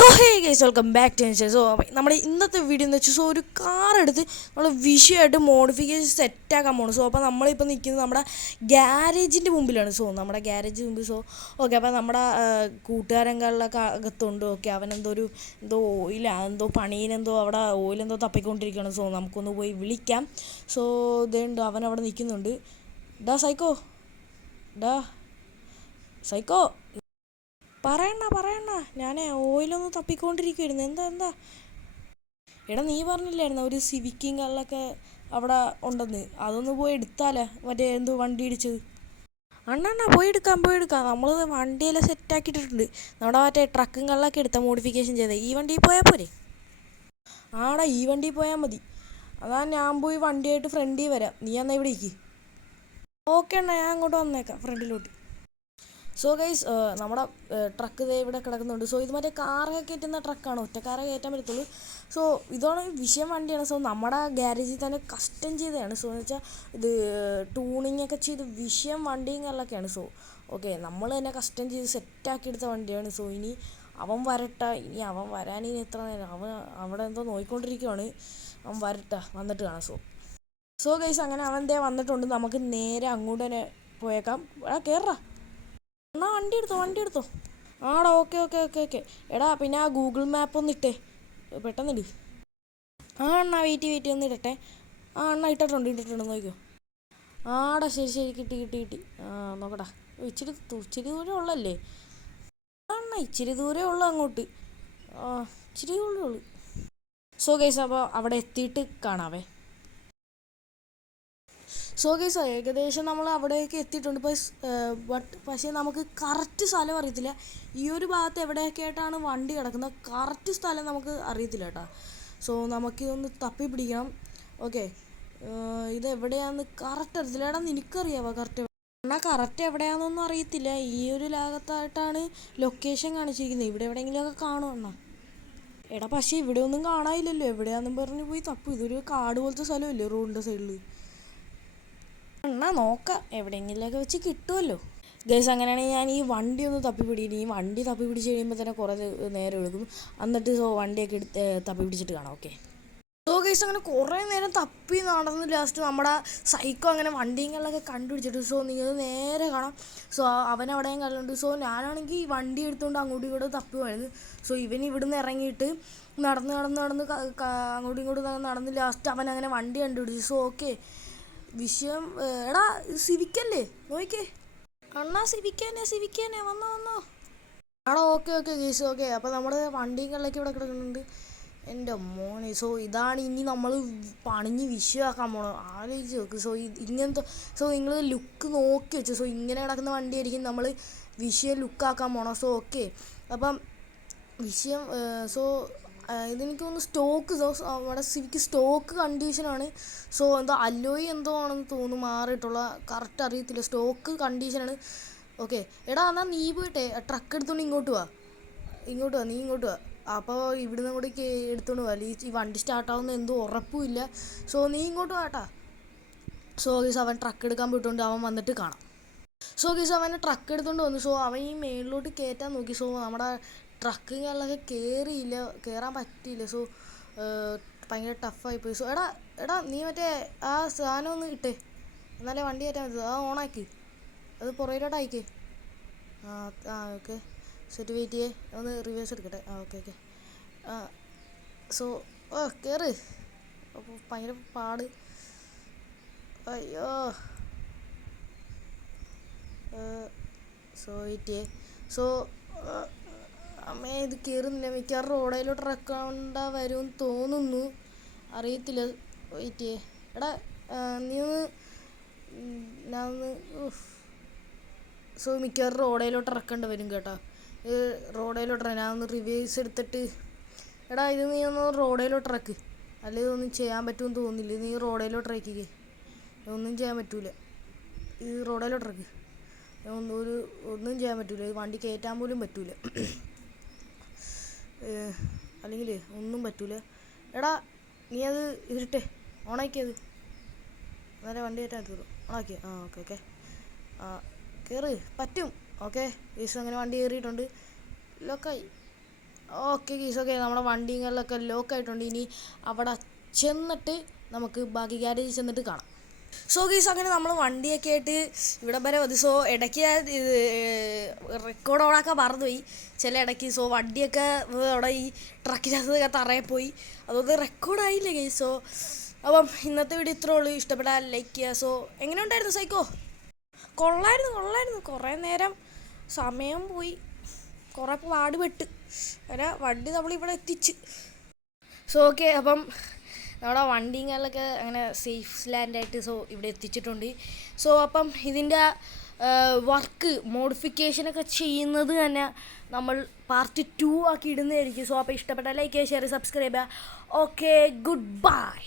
So hey guys welcome back to channel. So നമ്മുടെ ഇന്നത്തെ video എന്ന് വെച്ചാൽ ഒരു കാർ എടുത്ത് നമ്മൾ വിഷയമായിട്ട് മോഡിഫിക്കേഷൻ സെറ്റാക്കാൻ പോകണം. സോ അപ്പോൾ നമ്മളിപ്പോൾ നിൽക്കുന്നത് നമ്മുടെ ഗ്യാരേജിൻ്റെ മുമ്പിലാണ്. സോ നമ്മുടെ ഗ്യാരേജ് മുമ്പ്. സോ ഓക്കെ, അപ്പോൾ നമ്മുടെ കൂട്ടുകാരങ്ങളിലൊക്കെ അകത്തുണ്ട്. ഓക്കെ, എന്തോ ഓയിലാണ്, എന്തോ പണിയിനെന്തോ അവിടെ ഓയിലെന്തോ തപ്പിക്കൊണ്ടിരിക്കുകയാണ്. സോ നമുക്കൊന്ന് പോയി വിളിക്കാം. സോ ഇതുണ്ട്, അവൻ അവിടെ നിൽക്കുന്നുണ്ട്. ഡാ സൈക്കോ പറയണ്ണ ഞാൻ ഓയിലൊന്ന് തപ്പിക്കൊണ്ടിരിക്കുവായിരുന്നു. എന്താ എടാ, നീ പറഞ്ഞില്ലായിരുന്നു ഒരു സിവിക്കും കല്ലൊക്കെ അവിടെ ഉണ്ടെന്ന്. അതൊന്ന് പോയി എടുത്താലേ, മറ്റേ എന്തോ വണ്ടി ഇടിച്ചത്. അണ്ണ പോയി എടുക്കാം. നമ്മൾ വണ്ടിയെല്ലാം സെറ്റാക്കിയിട്ടുണ്ട്. നമ്മുടെ മറ്റേ ട്രക്കും കല്ലൊക്കെ എടുത്താൽ മോഡിഫിക്കേഷൻ ചെയ്തത്. ഈ വണ്ടിയിൽ പോയാൽ പോരെ? ആടാ, ഈ വണ്ടിയിൽ പോയാൽ മതി. അതാ ഞാൻ പോയി വണ്ടിയായിട്ട് ഫ്രണ്ടിൽ വരാം. നീ എന്നാ ഇവിടെ ഇരിക്കും. ഓക്കെ അണ്ണാ, ഞാൻ അങ്ങോട്ട് വന്നേക്കാം ഫ്രണ്ടിലോട്ട്. സോ ഗൈസ്, നമ്മുടെ ട്രക്ക് ഇതേ ഇവിടെ കിടക്കുന്നുണ്ട്. സോ ഇത് മറ്റേ കാറൊക്കെ കയറ്റുന്ന ട്രക്കാണ്, ഒറ്റക്കാരെ കയറ്റാൻ പറ്റത്തുള്ളൂ. സോ ഇതാണ് വിഷയം വണ്ടിയാണ്. സോ നമ്മുടെ ഗ്യാരേജിൽ തന്നെ കസ്റ്റം ചെയ്തതാണ്. സോ എന്ന് വെച്ചാൽ ഇത് ട്യൂണിങ് ഒക്കെ ചെയ്ത് വിഷയം വണ്ടിയും കല്ലൊക്കെയാണ്. സോ ഓക്കെ, നമ്മൾ തന്നെ കസ്റ്റം ചെയ്ത് സെറ്റാക്കി എടുത്ത വണ്ടിയാണ്. സോ ഇനി അവൻ വരട്ടെ. അവൻ വരാനിനി എത്ര നേരം? അവൻ അവിടെ എന്തോ നോക്കിക്കൊണ്ടിരിക്കുകയാണ്. അവൻ വരട്ടെ, വന്നിട്ട് കാണാം. സോ ഗൈസ്, അങ്ങനെ അവൻ ദേ വന്നിട്ടുണ്ട്. നമുക്ക് നേരെ അങ്ങോട്ട് തന്നെ പോയേക്കാം. കയറാ എന്നാ, വണ്ടി എടുത്തോ. ആടാ, ഓക്കെ. എടാ, പിന്നെ ആ ഗൂഗിൾ മാപ്പ് ഒന്ന് ഇട്ടേ, പെട്ടെന്ന് ഇട്. അണ്ണാ വെയിറ്റ് ഒന്ന് ഇടട്ടെ. അണ്ണാ ഇട്ടിട്ടുണ്ട് നോക്കിയോ. ആടാ, ശരി, കിട്ടി. നോക്കടാ. ഇച്ചിരി ദൂരം ഉള്ളല്ലേ അണ്ണാ? ഇച്ചിരി ദൂരേ ഉള്ളൂ അങ്ങോട്ട്. ഇച്ചിരി ദൂരേ ഉള്ളൂ. സോ ഗൈസ്, അപ്പോൾ അവിടെ എത്തിയിട്ട് കാണാവേ. സോ ഗൈസ്, ഏകദേശം നമ്മൾ അവിടേക്ക് എത്തിയിട്ടുണ്ട്. പക്ഷേ നമുക്ക് കറക്റ്റ് സ്ഥലം അറിയത്തില്ല. ഈ ഒരു ഭാഗത്ത് എവിടെയൊക്കെ ആയിട്ടാണ് വണ്ടി കിടക്കുന്നത്, കറക്റ്റ് സ്ഥലം നമുക്ക് അറിയത്തില്ല കേട്ടോ. സോ നമുക്കിതൊന്ന് തപ്പി പിടിക്കണം. ഓക്കെ, ഇതെവിടെയാണെന്ന് കറക്റ്റ് അറിയത്തില്ല. എടാ, നിനക്കറിയാവോ കറക്റ്റ്? എന്നാൽ കറക്റ്റ് എവിടെയാണെന്നൊന്നും അറിയത്തില്ല. ഈ ഒരു ഭാഗത്തായിട്ടാണ് ലൊക്കേഷൻ കാണിച്ചിരിക്കുന്നത്. ഇവിടെ എവിടെയെങ്കിലുമൊക്കെ കാണുമെന്നാ. എടാ, പക്ഷേ ഇവിടെ ഒന്നും കാണാനില്ലല്ലോ. എവിടെയാണെന്നും പറഞ്ഞ് പോയി തപ്പു. ഇതൊരു കാട് പോലത്തെ സ്ഥലമല്ലേ റോഡിൻ്റെ സൈഡിൽ. എന്നാ നോക്കാം, എവിടെയെങ്കിലൊക്കെ വെച്ച് കിട്ടുമല്ലോ. ഗൈസ്, അങ്ങനെയാണെങ്കിൽ ഞാൻ ഈ വണ്ടി ഒന്ന് തപ്പിപ്പിടിക്കും. ഈ വണ്ടി തപ്പിപ്പിടിച്ച് കഴിയുമ്പോൾ തന്നെ കുറേ നേരം എടുക്കും. എന്നിട്ട് വണ്ടിയൊക്കെ എടുത്ത് തപ്പിപ്പിടിച്ചിട്ട് കാണാം. ഓക്കെ. സോ ഗൈസ്, അങ്ങനെ കുറേ നേരം തപ്പി നടന്ന് ലാസ്റ്റ് നമ്മുടെ സൈക്കോ അങ്ങനെ വണ്ടികളൊക്കെ കണ്ടുപിടിച്ചിട്ട്. സോ നിങ്ങൾ നേരെ കാണാം. സോ അവനവിടെയും കല്ലുണ്ട്. സോ ഞാനാണെങ്കിൽ ഈ വണ്ടി എടുത്തുകൊണ്ട് അങ്ങോട്ടും ഇങ്ങോട്ടും തപ്പി പോയത്. സോ ഇവൻ ഇവിടുന്ന് ഇറങ്ങിയിട്ട് നടന്ന് അങ്ങോട്ടും ഇങ്ങോട്ടും നടന്ന് ലാസ്റ്റ് അവൻ അങ്ങനെ വണ്ടി കണ്ടുപിടിച്ചു. സോ ഓക്കെ, വിഷയം. എടാ, സിവിക്കല്ലേ? നോക്കിക്കേ അണ്ണാ, സിവിക്കാനെ വന്നോ. ആടാ, ഓക്കെ ഗീസ്. ഓക്കെ, അപ്പോൾ നമ്മുടെ വണ്ടിയും കള്ളൊക്കെ ഇവിടെ കിടക്കുന്നുണ്ട്. എൻ്റെ മോനെ. സോ ഇതാണ് ഇനി നമ്മൾ പണിഞ്ഞ് വിഷയമാക്കാൻ പോകണം. ആലോചിച്ച് നോക്ക്. സോ ഇങ്ങനത്തെ നിങ്ങൾ ലുക്ക് നോക്കി വെച്ചു. സോ ഇങ്ങനെ കിടക്കുന്ന വണ്ടിയായിരിക്കും നമ്മൾ വിഷയം ലുക്കാക്കാൻ പോകണം. സോ ഓക്കെ, അപ്പം വിഷയം. ഇതെനിക്ക് തോന്നുന്നു സ്റ്റോക്ക്. അവിടെ സിവിക്ക് സ്റ്റോക്ക് കണ്ടീഷനാണ്. സോ എന്തോ അല്ലോയി എന്തോ ആണെന്ന് തോന്നുന്നു മാറിയിട്ടുള്ള, കറക്റ്റ് അറിയത്തില്ല. സ്റ്റോക്ക് കണ്ടീഷനാണ്. ഓക്കെ. എടാ, എന്നാൽ നീ പോയിട്ടെ ട്രക്ക് എടുത്തുകൊണ്ട് നീ ഇങ്ങോട്ട് വാ. അപ്പോൾ ഇവിടുന്ന് അങ്ങോട്ടേക്ക് എടുത്തുകൊണ്ട് പോകാം. ഈ വണ്ടി സ്റ്റാർട്ടാവുന്ന എന്തോ ഉറപ്പുമില്ല. സോ നീ ഇങ്ങോട്ട് വാട്ടാ. സോ ഗീസ്, അവൻ ട്രക്ക് എടുക്കാൻ പോയിട്ടുണ്ട്. അവൻ വന്നിട്ട് കാണാം. സോ ഗീസ്, അവനെ ട്രക്ക് എടുത്തുകൊണ്ട് വന്നു. സോ അവൻ ഈ മേളിലോട്ട് കയറ്റാൻ നോക്കി. സോ നമ്മുടെ ട്രക്കിങ്ങെല്ലാം കയറാൻ പറ്റിയില്ല. സോ ഭയങ്കര ടഫായിപ്പോയി. സോ എടാ നീ മറ്റേ ആ സാധനം ഒന്ന് ഇട്ടേ, എന്നാലേ വണ്ടി കയറ്റാൻ പറ്റും. ഓണാക്കി, അത് പുറകിലോട്ട് അയക്കേ. Okay, set. വെയിറ്റ് ചെയ്യേ, ഒന്ന് റിവേഴ്സ് എടുക്കട്ടെ. ഓക്കെ. സോ കയറ്. അപ്പോൾ ഭയങ്കര പാട്. അയ്യോ. സോ വെയിറ്റ് ചെയ്യേ. സോ അമ്മേ, ഇത് കയറുന്നില്ല. മിക്കവാറും റോഡിലോട്ട് ഇറക്കണ്ട വരുമെന്ന് തോന്നുന്നു, അറിയത്തില്ല. വെയിറ്റ് ചെയ്യേ. എടാ, സോ മിക്കവാറും റോഡിലോട്ട് ഇറക്കേണ്ടി വരും കേട്ടോ. റോഡിലോട്ട് ഞാനൊന്ന് റിവേഴ്സ് എടുത്തിട്ട്. എടാ, ഇത് നീ ഒന്ന് റോഡിലോട്ട് ഇറക്ക്, അല്ലെങ്കിൽ ഇതൊന്നും ചെയ്യാൻ പറ്റുമെന്ന് തോന്നുന്നില്ല. നീ റോഡിലോട്ട് ഇറക്കിക്കേ, ഒന്നും ചെയ്യാൻ പറ്റൂല. ഇത് റോഡിലോട്ട് ഇറക്ക്. ഒന്നും ചെയ്യാൻ പറ്റൂല. ഇത് വണ്ടി കയറ്റാൻ പോലും പറ്റൂല. അല്ലെങ്കിൽ ഒന്നും പറ്റൂല. എടാ, നീ അത് ഇതിട്ടെ, ഓണാക്കിയത്, എന്നാലേ വണ്ടി കയറ്റാൻ പറ്റുള്ളൂ. ഓണാക്കിയ. ഓക്കെ. കയറ്, പറ്റും. ഓക്കെ ഗീസ്, അങ്ങനെ വണ്ടി കയറിയിട്ടുണ്ട്. ലോക്കായി. ഓക്കെ ഗീസ്, ഓക്കെ നമ്മുടെ വണ്ടികളിലൊക്കെ ലോക്കായിട്ടുണ്ട്. ഇനി അവിടെ ചെന്നിട്ട് നമുക്ക് ബാക്കി ഗ്യാരേജിൽ ചെന്നിട്ട് കാണാം. സോ ഗീസ്, അങ്ങനെ നമ്മൾ വണ്ടിയൊക്കെ ആയിട്ട് ഇവിടെ വരെ മതി. സോ ഇടയ്ക്ക് ഇത് റെക്കോർഡ് ഓണാക്കാൻ മറന്നുപോയി ചില ഇടയ്ക്ക്. സോ വണ്ടിയൊക്കെ അവിടെ ഈ ട്രക്കിനകത്തൊക്കെ തറയിൽ പോയി, അതുകൊണ്ട് റെക്കോർഡായില്ലേ ഗീസ്. സോ അപ്പം ഇന്നത്തെ വീഡിയോ ഇത്രേ ഉള്ളൂ. ഇഷ്ടപ്പെട്ടാൽ ലൈക്ക് ചെയ്യുക. സോ എങ്ങനെ ഉണ്ടായിരുന്നു സൈക്കോ? കൊള്ളായിരുന്നു. കുറേ നേരം സമയം പോയി, കുറേ പാടുപെട്ട് അങ്ങനെ വണ്ടി നമ്മളിവിടെ എത്തിച്ച്. സോ ഓക്കെ, അപ്പം നമ്മുടെ വണ്ടിങ്ങളിലൊക്കെ അങ്ങനെ സേഫ് ലാൻഡായിട്ട് സോ ഇവിടെ എത്തിച്ചിട്ടുണ്ട്. സോ അപ്പം ഇതിൻ്റെ വർക്ക് മോഡിഫിക്കേഷനൊക്കെ ചെയ്യുന്നത് തന്നെ നമ്മൾ പാർട്ട് 2 ആക്കി ഇടുന്നതായിരിക്കും. സോ അപ്പോൾ ഇഷ്ടപ്പെട്ടാൽ ലൈക്ക് ചെയ്യുക, ഷെയർ, സബ്സ്ക്രൈബ് ചെയ്യുക. Okay, good bye.